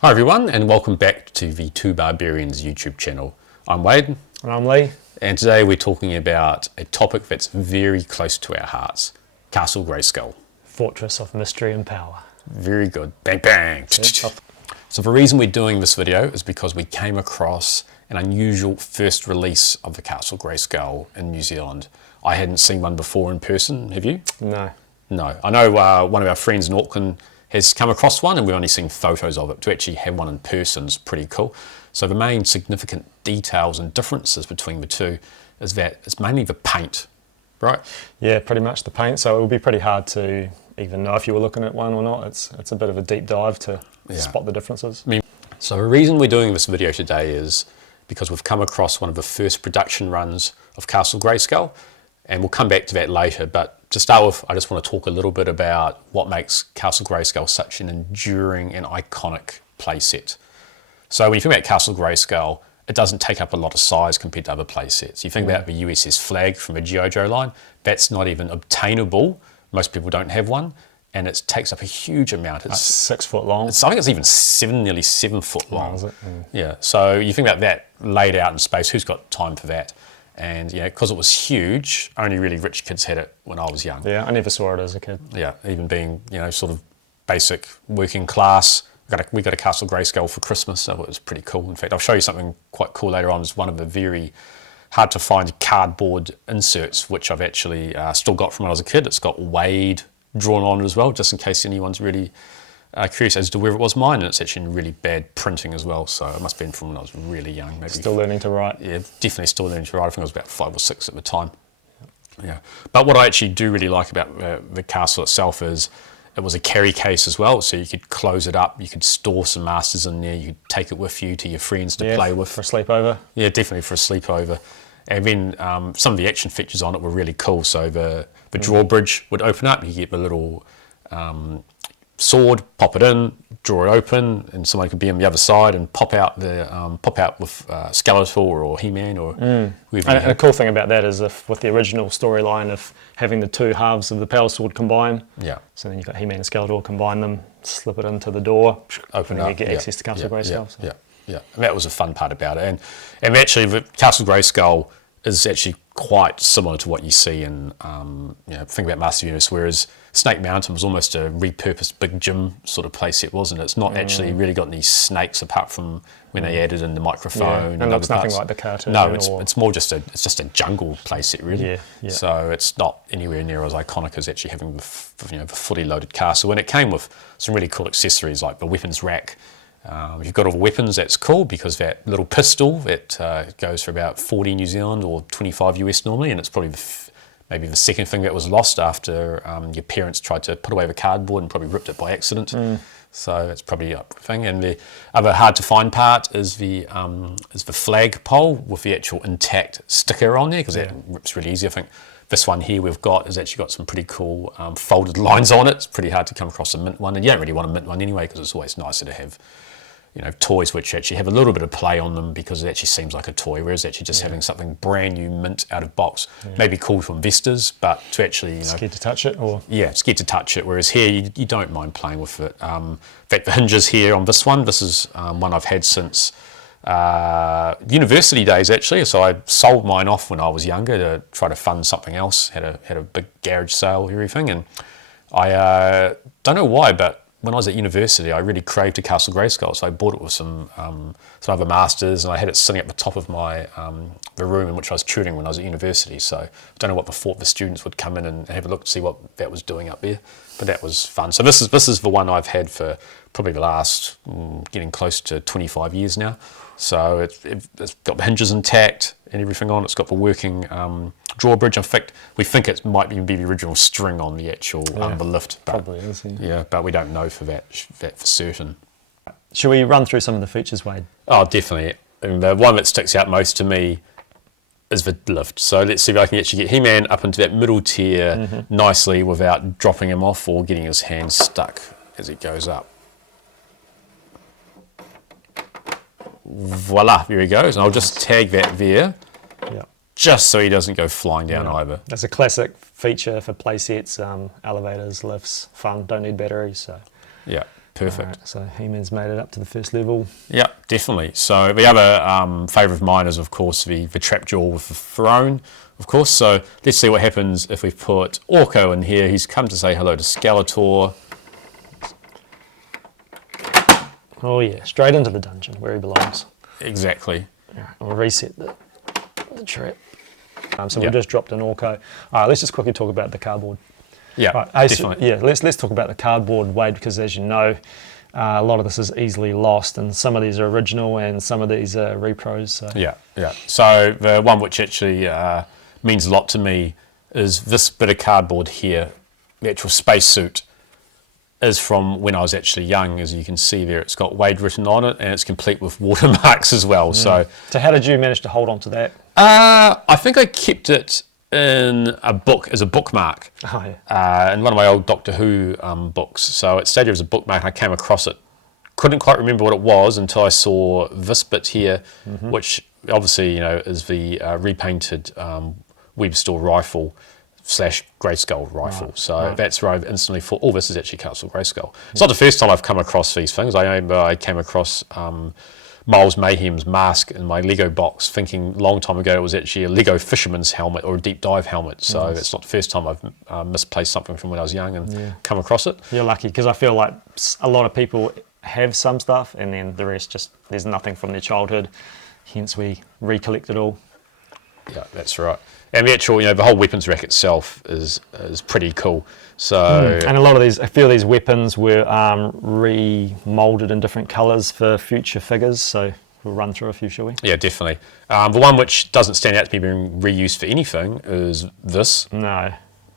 Hi everyone, and welcome back to the Two Barbarians YouTube channel. I'm Wade. And I'm Lee. And today we're talking about a topic that's very close to our hearts, Castle Grayskull. Fortress of Mystery and Power. Very good. Bang, bang. So the reason we're doing this video is because we came across an unusual first release of the Castle Grayskull in New Zealand. I hadn't seen one before in person, have you? No. No. I know one of our friends in Auckland has come across one, and we've only seen photos of it. To actually have one in person is pretty cool. So the main significant details and differences between the two is that it's mainly the paint, right? Yeah, pretty much the paint. So it would be pretty hard to even know if you were looking at one or not. It's a bit of a deep dive to spot the differences. So the reason we're doing this video today is because we've come across one of the first production runs of Castle Grayskull, and we'll come back to that later. But to start with, I just want to talk a little bit about what makes Castle Grayskull such an enduring and iconic playset. So when you think about Castle Grayskull, it doesn't take up a lot of size compared to other playsets. You think about the USS Flag from a G.I. Joe line, that's not even obtainable. Most people don't have one, and it takes up a huge amount. It's 6 foot long. I think it's even nearly 7 foot long. Oh, is it? Yeah, so you think about that laid out in space, who's got time for that? And because it was huge, only really rich kids had it when I was young. Yeah, I never saw it as a kid. Yeah, even being sort of basic working class. We got a Castle Grayskull for Christmas, so it was pretty cool. In fact, I'll show you something quite cool later on. It's one of the very hard to find cardboard inserts, which I've actually still got from when I was a kid. It's got Wade drawn on it as well, just in case anyone's really curious as to where it was mine. And it's actually in really bad printing as well, so it must have been from when I was really young. Maybe Still learning to write. Yeah, definitely still learning to write. I think I was about 5 or 6 at the time. Yeah, but what I actually do really like about the castle itself is it was a carry case as well, so you could close it up, you could store some masters in there, you could take it with you to your friends to play with. For a sleepover. Yeah, definitely for a sleepover. And then some of the action features on it were really cool. So the drawbridge would open up, you get the little sword, pop it in, draw it open, and someone could be on the other side and pop out with Skeletor or He-Man or whoever. And a cool thing about that is if with the original storyline of having the two halves of the power sword combine. Yeah. So then you've got He-Man and Skeletor, combine them, slip it into the door, open and up, you get access to Castle Grayskull. Yeah, yeah. And that was a fun part about it. And actually, the Castle Grayskull is actually quite similar to what you see in, think about Master Universe, whereas Snake Mountain was almost a repurposed big gym sort of playset, wasn't it? It's not actually really got any snakes apart from when they added in the microphone. And it looks nothing like the cartoon. No, it's more just a jungle playset, really. Yeah. So it's not anywhere near as iconic as actually having the fully loaded castle. And it came with some really cool accessories like the weapons rack. If you've got all the weapons, that's cool, because that little pistol that goes for about 40 New Zealand or 25 US normally, and it's probably maybe the second thing that was lost after your parents tried to put away the cardboard and probably ripped it by accident. So that's probably a thing. And the other hard to find part is the flag pole with the actual intact sticker on there, because that rips really easy. I think this one here we've got has actually got some pretty cool folded lines on it. It's pretty hard to come across a mint one, and you don't really want a mint one anyway, because it's always nicer to have toys which actually have a little bit of play on them, because it actually seems like a toy, whereas actually just having something brand new mint out of box may be cool to investors, but to actually scared to touch it, or scared to touch it, whereas here you don't mind playing with it. In fact, the hinges here on this is one I've had since university days actually. So I sold mine off when I was younger to try to fund something else. Had a big garage sale and everything, and I don't know why, but when I was at university, I really craved a Castle Grayskull, so I bought it with some other masters, and I had it sitting at the top of my the room in which I was tutoring when I was at university. So I don't know what the students would come in and have a look to see what that was doing up there, but that was fun. So this is the one I've had for probably the last getting close to 25 years now. So it's got the hinges intact and everything on. It's got the working drawbridge. In fact, we think it might even be the original string on the actual the lift. But, probably is. Yeah, but we don't know for that for certain. Should we run through some of the features, Wade? Oh, definitely. And the one that sticks out most to me is the lift. So let's see if I can actually get He-Man up into that middle tier nicely without dropping him off or getting his hand stuck as he goes up. Voila, there he goes. And I'll just tag that there, just so he doesn't go flying down either. That's a classic feature for playsets, elevators, lifts, fun, don't need batteries. So yeah, perfect. Right, so He-Man's made it up to the first level. Yeah, definitely. So the other favourite of mine is, of course, the trap jaw with the throne, of course. So let's see what happens if we put Orko in here. He's come to say hello to Skeletor. Oh yeah, straight into the dungeon where he belongs. Exactly. Yeah, we'll reset the trap. So we've just dropped an Orko. All right, let's just quickly talk about the cardboard. Yeah, right, definitely. Yeah, let's talk about the cardboard, Wade, because as you know, a lot of this is easily lost, and some of these are original and some of these are repros. So. Yeah. So the one which actually means a lot to me is this bit of cardboard here. The actual spacesuit is from when I was actually young. As you can see there, it's got Wade written on it, and it's complete with watermarks as well. So how did you manage to hold on to that? I think I kept it in a book as a bookmark in one of my old Doctor Who books. So it stayed here as a bookmark. I came across it, couldn't quite remember what it was until I saw this bit here, which obviously is the repainted Webster rifle / Grayskull rifle. That's where I instantly thought, oh, this is actually Castle Grayskull. It's not the first time I've come across these things. I remember I came across Miles Mayhem's mask in my Lego box, thinking a long time ago it was actually a Lego fisherman's helmet or a deep dive helmet. So it's not the first time I've misplaced something from when I was young and come across it. You're lucky, because I feel like a lot of people have some stuff and then the rest just, there's nothing from their childhood. Hence we recollect it all. Yeah, that's right. And the actual, the whole weapons rack itself is pretty cool. So and a few of these weapons were remolded in different colours for future figures. So we'll run through a few, shall we? Yeah, definitely. The one which doesn't stand out to me being reused for anything is this. No.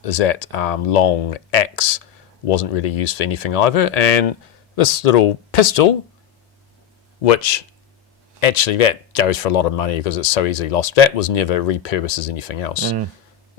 Is that long axe wasn't really used for anything either, and this little pistol, which actually that goes for a lot of money because it's so easily lost. That was never repurposed as anything else.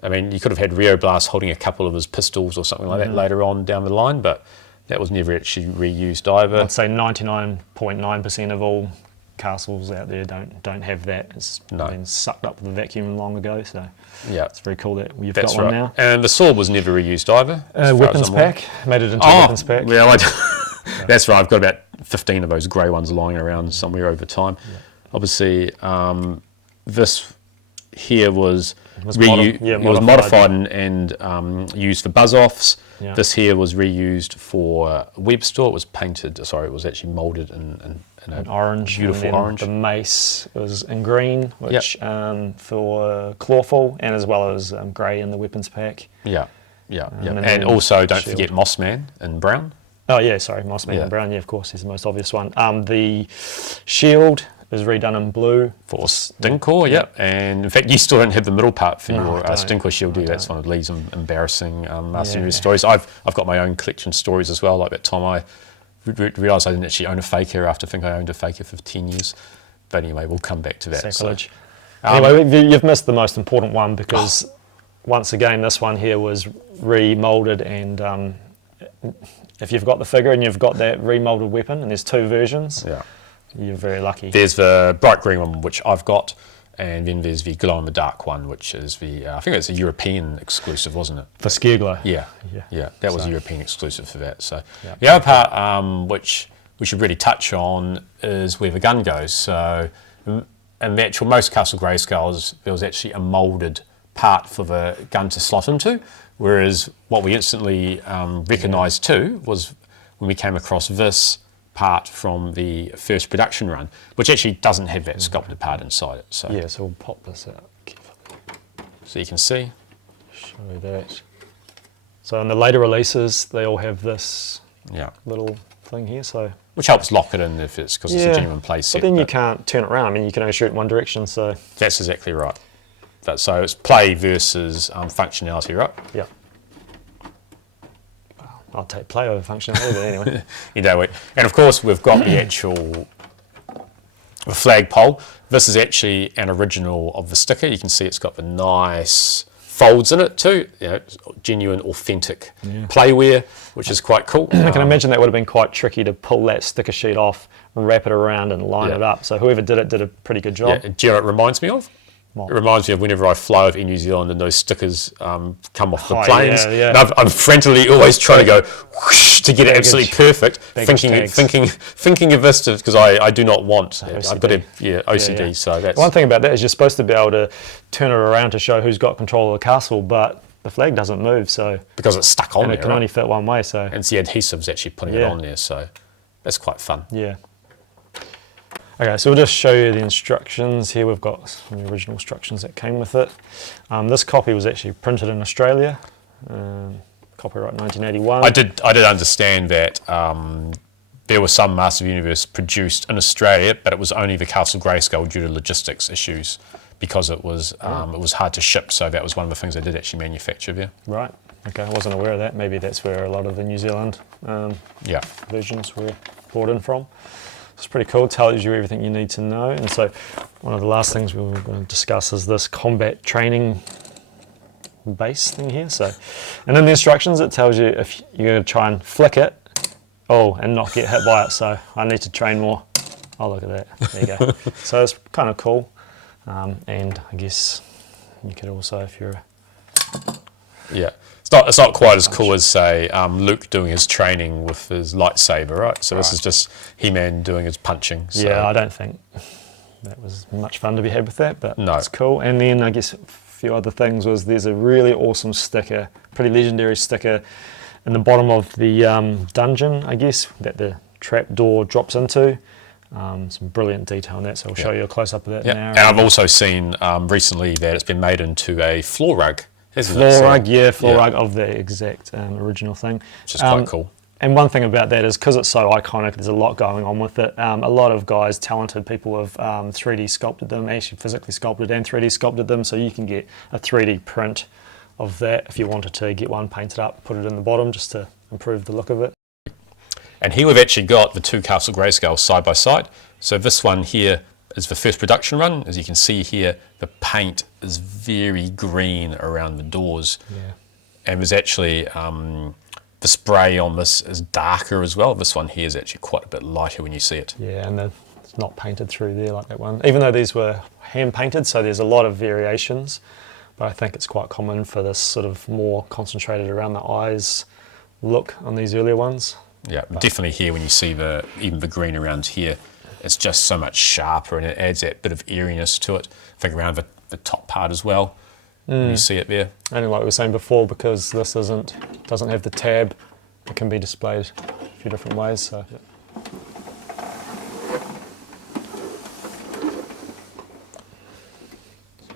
I mean, you could have had Rio Blast holding a couple of his pistols or something like that later on down the line, but that was never actually reused either. I'd say 99.9% of all castles out there don't have that. It's been sucked up with a vacuum long ago, so it's very cool that you've got one now. And the sword was never reused either. Weapons pack, made it into a weapons pack. Yeah, that's right. I've got about 15 of those grey ones lying around somewhere over time. Yeah. Obviously, this here was modified and used for buzz-offs. Yeah. This here was reused for Webster. It was painted. Sorry, it was actually moulded in an orange, beautiful orange. The mace was in green, which for Clawful, and as well as grey in the weapons pack. And also don't forget Mossman in brown. Oh yeah, sorry, Mossman in brown. Yeah, of course, he's the most obvious one. The shield is redone in blue for Stinkor. And in fact, you still don't have the middle part for your Stinkor shield, do you? That's one of Lee's embarrassing stories. I've got my own collection of stories as well. Like that time I realised I didn't actually own a faker after I think I owned a faker for 10 years. But anyway, we'll come back to that. Sacrilege. Anyway, you've missed the most important one because once again, this one here was remoulded, and if you've got the figure and you've got that remoulded weapon, and there's two versions, you're very lucky. There's the bright green one, which I've got, and then there's the glow in the dark one, which is the I think it's a European exclusive, wasn't it? For Scareglow. Yeah. That was a European exclusive for that. So the other part, which we should really touch on, is where the gun goes. So in the actual most Castle Grayskulls, there was actually a moulded part for the gun to slot into, whereas what we instantly recognised too was when we came across this part from the first production run, which actually doesn't have that sculpted part inside it. So so we'll pop this out carefully. So you can see. Show you that. So in the later releases, they all have this little thing here. So which helps lock it in if it's because it's a genuine playset. But then you can't turn it around. I mean, you can only shoot in one direction. So that's exactly right. So it's play versus functionality, right? Yeah. I'll take play over functionality, but anyway. And of course, we've got the actual flagpole. This is actually an original of the sticker. You can see it's got the nice folds in it too. Genuine, authentic playware, which is quite cool. I can imagine that would have been quite tricky to pull that sticker sheet off, wrap it around, and line it up. So whoever did it did a pretty good job. Do you know what it reminds me of? It reminds me of whenever I fly over in New Zealand and those stickers come off the planes. And I'm frantically always trying to go whoosh to get it absolutely perfect, tags. thinking of this because I do not want. I've got OCD. So that's one thing about that is you're supposed to be able to turn it around to show who's got control of the castle, but the flag doesn't move, so because it's stuck on and there, it can only fit one way. So and it's the adhesives actually putting it on there, so that's quite fun. Yeah. Okay, so we'll just show you the instructions. Here we've got some of the original instructions that came with it. This copy was actually printed in Australia, copyright 1981. I did understand that there was some Master of the Universe produced in Australia, but it was only the Castle Grayskull due to logistics issues because it was hard to ship. So that was one of the things they did actually manufacture there. Right. Okay, I wasn't aware of that. Maybe that's where a lot of the New Zealand versions were brought in from. It's pretty cool. It tells you everything you need to know. And so one of the last things we were going to discuss is this combat training base thing here. So, and in the instructions it tells you if you're going to try and flick it, and not get hit by it. So I need to train more. Oh, look at that. There you go. So it's kind of cool. And I guess you could also, if you're it's not quite as cool as, say, Luke doing his training with his lightsaber, right? So this is just He-Man doing his punching. So. Yeah, I don't think that was much fun to be had with that, but no. It's cool. And then I guess a few other things was there's a really awesome sticker, pretty legendary sticker in the bottom of the dungeon, I guess, that the trap door drops into. Some brilliant detail on that, so I'll show you a close-up of that now. And I've also seen recently that it's been made into a floor rug. Floor rug of the exact original thing. Which is quite cool. And one thing about that is because it's so iconic, there's a lot going on with it. A lot of guys, talented people have 3D sculpted them, actually physically sculpted and 3D sculpted them, so you can get a 3D print of that if you wanted to get one painted up, put it in the bottom just to improve the look of it. And here we've actually got the two Castle Grayskulls side by side. So this one here is the first production run. As you can see here, the paint is very green around the doors. Yeah. And there's actually, the spray on this is darker as well. This one here is actually quite a bit lighter when you see it. Yeah, and it's not painted through there like that one. Even though these were hand painted, so there's a lot of variations. But I think it's quite common for this sort of more concentrated around the eyes look on these earlier ones. Yeah, definitely here when you see even the green around here, it's just so much sharper and it adds that bit of eeriness to it. I think around the top part as well, when you see it there. And like we were saying before, because this doesn't have the tab, it can be displayed a few different ways. So.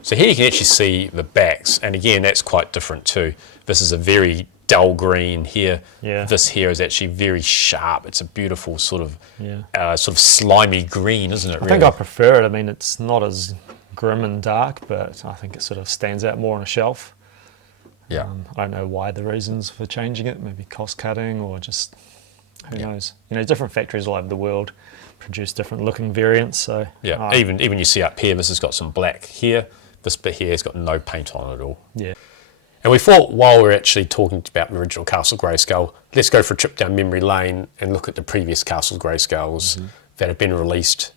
So here you can actually see the backs, and again that's quite different too. This is a very dull green here. Yeah. This here is actually very sharp. It's a beautiful sort of slimy green, isn't it? I think I prefer it. I mean, it's not as grim and dark, but I think it sort of stands out more on a shelf. Yeah. I don't know why the reasons for changing it. Maybe cost cutting or just who knows. You know, different factories all over the world produce different looking variants. So yeah. Even you see up here, this has got some black here. This bit here has got no paint on it at all. Yeah. And we thought while we're actually talking about the original Castle Grayskull, let's go for a trip down memory lane and look at the previous Castle Grayskulls that have been released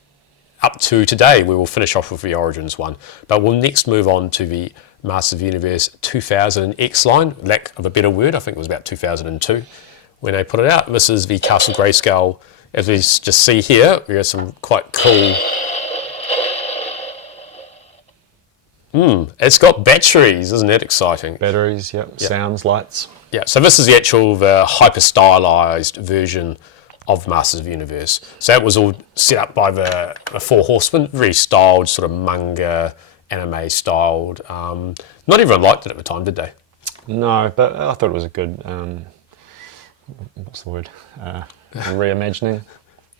up to today. We will finish off with the Origins one, but we'll next move on to the Masters of the Universe 2000 X line, lack of a better word, I think it was about 2002 when they put it out. This is the Castle Grayskull. As we just see here, we have some quite cool... It's got batteries, isn't that exciting? Batteries, yep. Sounds, lights. Yeah, so this is the hyper stylized version of Masters of the Universe. So that was all set up by the Four Horsemen, very styled, sort of manga, anime styled. Not everyone liked it at the time, did they? No, but I thought it was a good, what's the word, reimagining.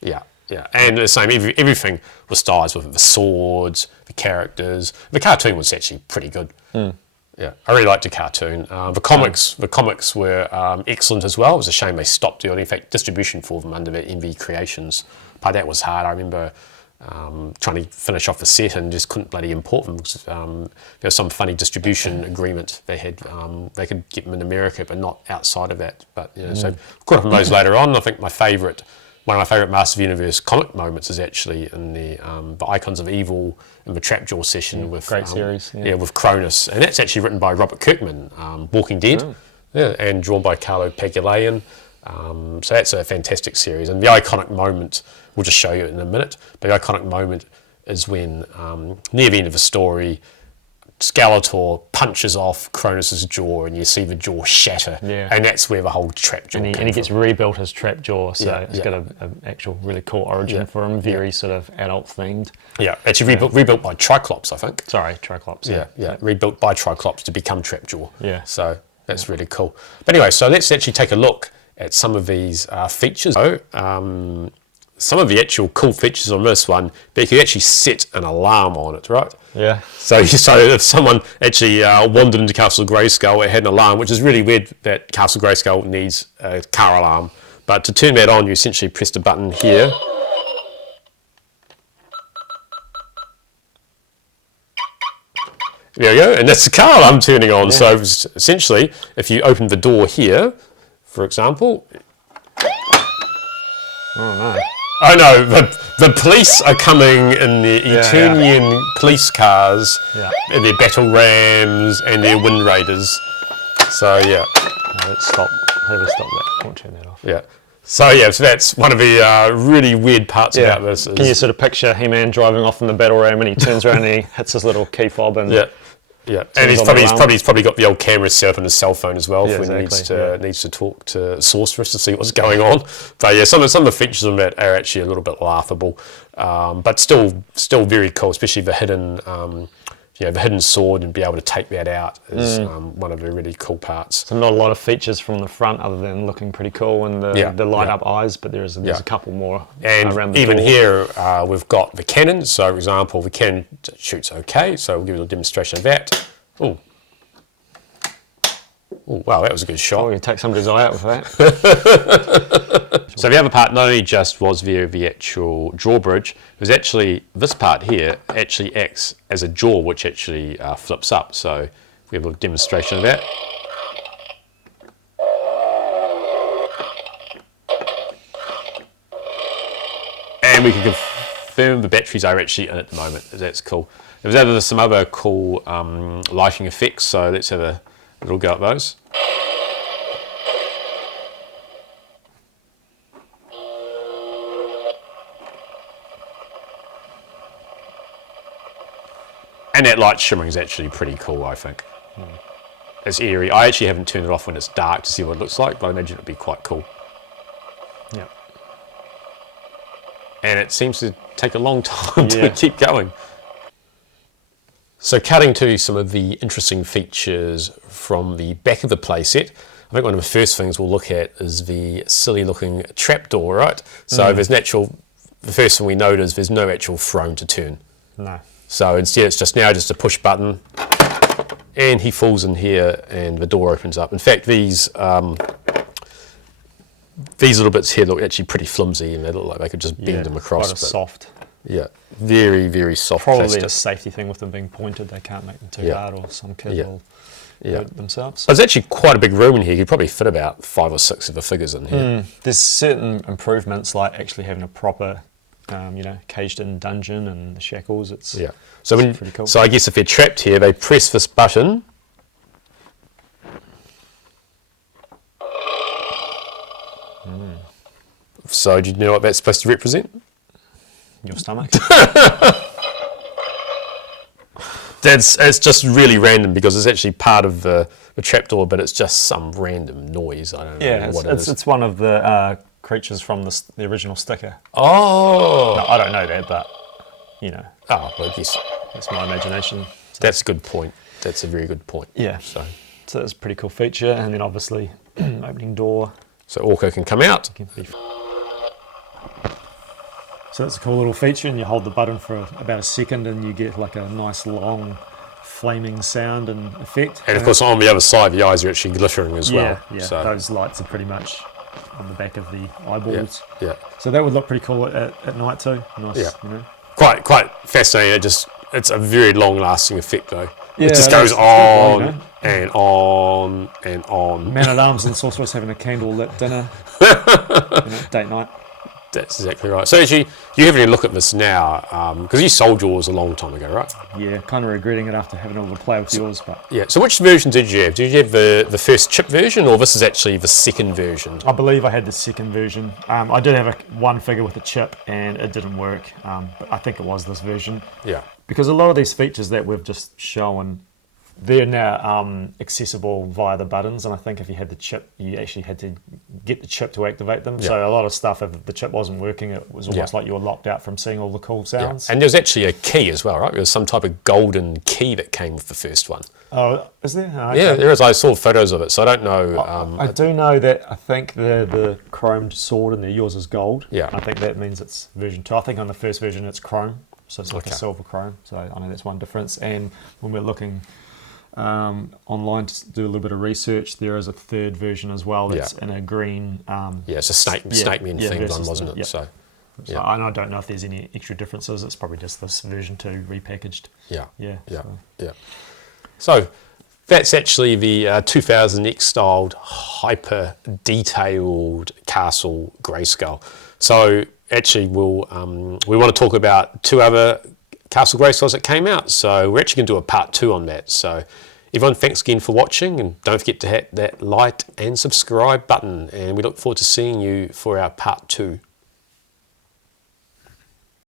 Yeah. Yeah, and the same, everything was stylized with the swords, the characters. The cartoon was actually pretty good. Yeah, I really liked the cartoon. The comics were excellent as well. It was a shame they stopped early. In fact, distribution for them under the MV Creations, but that was hard. I remember trying to finish off the set and just couldn't bloody import them because there was some funny distribution agreement they had. They could get them in America, but not outside of that. But so caught up on those later on. I think one of my favourite Master of the Universe comic moments is actually in the Icons of Evil and the Trapjaw session with great series, with Cronus, and that's actually written by Robert Kirkman, Walking Dead, and drawn by Carlo Pagulayan. So that's a fantastic series. And the iconic moment, we'll just show you in a minute, but the iconic moment is when, near the end of the story, Skeletor punches off Cronus's jaw and you see the jaw shatter. Yeah. And that's where the whole trap jaw And he gets rebuilt his trap jaw, so it's got an actual really cool origin for him, very sort of adult themed. Yeah, actually rebuilt by Triclops, I think. Sorry, Triclops. Yeah, rebuilt by Triclops to become Trapjaw. Yeah. So that's really cool. But anyway, so let's actually take a look at some of these features. So, some of the actual cool features on this one, but you can actually set an alarm on it, right? Yeah. So if someone actually wandered into Castle Grayskull, it had an alarm, which is really weird that Castle Grayskull needs a car alarm. But to turn that on, you essentially press the button here. There you go, and that's the car alarm turning on. So essentially, if you open the door here, for example. Oh no. Oh no, the police are coming in their Eternian police cars, and their battle rams and their wind raiders. So yeah. No, let's stop. Have a stop that. I'll turn that off. Yeah. So yeah, so that's one of the really weird parts about this. Can you sort of picture He-Man driving off in the battle ram and he turns around and he hits his little key fob and and he's probably got the old camera set up on his cell phone as well when he needs to talk to Sorceress to see what's going on. But yeah, some of the features on that are actually a little bit laughable, but still very cool, especially the hidden. The hidden sword and be able to take that out is one of the really cool parts. So not a lot of features from the front other than looking pretty cool and the light up eyes, but there's a couple more around the even door. Here we've got the cannon. So for example, the cannon shoots okay. So we'll give you a demonstration of that. Oh, wow, that was a good shot. Oh, you take somebody's eye out with that. So the other part not only just was the actual drawbridge, it was actually, this part here actually acts as a jaw which actually flips up. So we have a demonstration of that. And we can confirm the batteries are actually in at the moment. That's cool. There's some other cool lighting effects, so let's have a little go at those. And that light shimmering is actually pretty cool, I think. It's eerie. I actually haven't turned it off when it's dark to see what it looks like, but I imagine it'd be quite cool. Yeah. And it seems to take a long time to keep going. So cutting to some of the interesting features from the back of the playset, I think one of the first things we'll look at is the silly looking trapdoor, right? So the first thing we note is there's no actual throne to turn. No. So instead it's just a push button and he falls in here and the door opens up. In fact, these little bits here look actually pretty flimsy and they look like they could just bend them across. Quite soft. Yeah, very, very soft Probably plastic. a safety thing with them being pointed. They can't make them too hard or some kid will hurt themselves. There's actually quite a big room in here. You could probably fit about 5 or 6 of the figures in here. There's certain improvements like actually having a proper caged-in dungeon and the shackles. It's pretty cool. So I guess if they're trapped here, they press this button. So do you know what that's supposed to represent? Your stomach. It's just really random because it's actually part of the trapdoor, but it's just some random noise. I don't know what it is. It's one of the creatures from the original sticker. Oh! No, I don't know that, but Oh, well, yes. That's my imagination. So. That's a good point. That's a very good point. Yeah. So it's a pretty cool feature, and then obviously opening door. So Orko can come out. So it's a cool little feature, and you hold the button for about a second, and you get like a nice long flaming sound and effect. And of course, on the other side, the eyes are actually glittering as well. Yeah. So. Those lights are pretty much on the back of the eyeballs. Yeah. So that would look pretty cool at night too. Nice. Yeah. Quite fascinating. It's a very long-lasting effect though. Yeah, it just goes on and on and on. Man at Arms and Sorceress having a candle lit dinner, date night. That's exactly right. So actually, you have any look at this now, because you sold yours a long time ago, right? Yeah, kind of regretting it after having a little play with yours, but Yeah. So which version did you have? Did you have the first chip version, or this is actually the second version? I believe I had the second version. I did have one figure with a chip, and it didn't work. But I think it was this version. Yeah. Because a lot of these features that we've just shown, they're now accessible via the buttons, and I think if you had the chip, you actually had to get the chip to activate them. Yeah. So a lot of stuff, if the chip wasn't working, it was almost like you were locked out from seeing all the cool Yeah. sounds. And there's actually a key as well, right? There was some type of golden key that came with the first one. Oh, is there? Oh, okay. Yeah, there is. I saw photos of it, so I don't know. I do know that I think the chromed sword in there, yours is gold. Yeah. I think that means it's version 2. I think on the first version it's chrome, so it's like a silver chrome. So I know that's one difference. And when we're looking online to do a little bit of research, there is a third version as well that's in a green. Yeah, it's a snake men thing one, wasn't it? Yeah. So, So I don't know if there's any extra differences. It's probably just this version 2 repackaged. yeah. So. So that's actually the 2000 X styled hyper detailed Castle Grayskull. So actually we want to talk about 2 other Castle Grayskulls that came out. So we're actually going to do a part 2 on that. So everyone, thanks again for watching, and don't forget to hit that like and subscribe button, and we look forward to seeing you for our part 2.